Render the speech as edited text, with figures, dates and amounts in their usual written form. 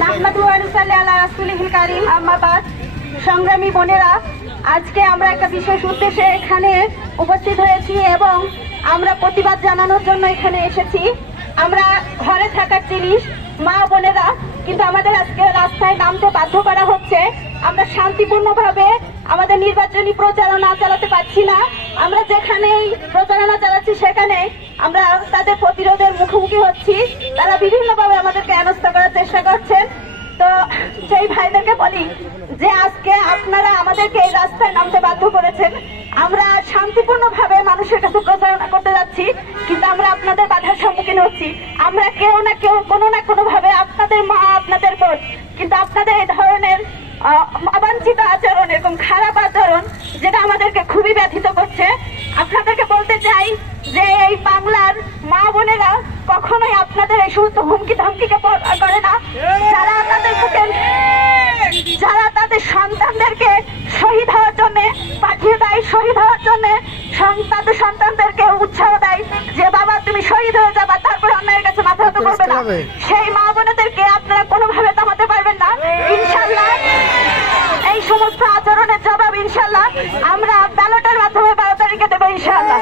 নাহমাদু ওয়া নুসাল্লি আলা রাসূলিহিল কারীম, আম্মা বাদ। সংগ্রামী বোনেরা, আজকে আমরা একটা বিশেষ উদ্দেশ্যে এখানে উপস্থিত হয়েছি এবং আমরা প্রতিবাদ জানানোর জন্য এখানে এসেছি। আমরা ঘরে থাকার জিনিস মা বোনেরা, কিন্তু আমাদের আজকে রাস্তায় নামতে বাধ্য করা হচ্ছে। আমরা শান্তিপূর্ণভাবে আমাদের নির্বাচনী প্রচারণা চালাতে পারছি না। আমরা যেখানেই প্রচারণা চালাচ্ছি সেখানে আমরা তাদের প্রতিরোধের মুখোমুখি হচ্ছি। তারা বিভিন্নভাবে আমাদেরকে হেনস্থা করার চেষ্টা করছেন। তো সেই ভাইদেরকে বলি যে আজকে আপনারা আমাদেরকে এই রাস্তায় নামতে বাধ্য করেছেন। আমরা শান্তিপূর্ণভাবে মানুষের কাছে প্রচারণা করতে যাচ্ছি, কিন্তু আমরা আপনাদের বাধার সম্মুখীন হচ্ছি। আমরা কেউ না কেউ কোনো না কোনো ভাবে আপনাদের মা, আপনাদের বোন, কিন্তু আপনাদের এই ধরনের অবাঞ্ছিত আচরণ, এরকম খারাপ আচরণ, যেটা আমাদেরকে খুবই ব্যথিত করছে। আপনাদেরকে বলতে চাই যে এই বাংলার মা বোনেরা কখনোই আপনাদের এই সমস্ত হুমকি ধমকিকে করে না। যারা তাদের সন্তানদেরকে শহীদ হওয়ার জন্য পাঠিয়ে দেয়, শহীদ হওয়ার জন্য তাদের সন্তানদেরকে উৎসাহ দেয় যে বাবা তুমি শহীদ হয়ে যাবা, তারপরে অন্যায়ের কাছে মাথা হতে করবে না, সেই মা বোনেদেরকে আপনারা কোনোভাবে থামাতে পারবেন না। ইনশাল্লাহ এই সমস্ত আচরণের জবাব ইনশাল্লাহ আমরা ব্যালটের মাধ্যমে 12 তারিখে দেবো ইনশাল্লাহ।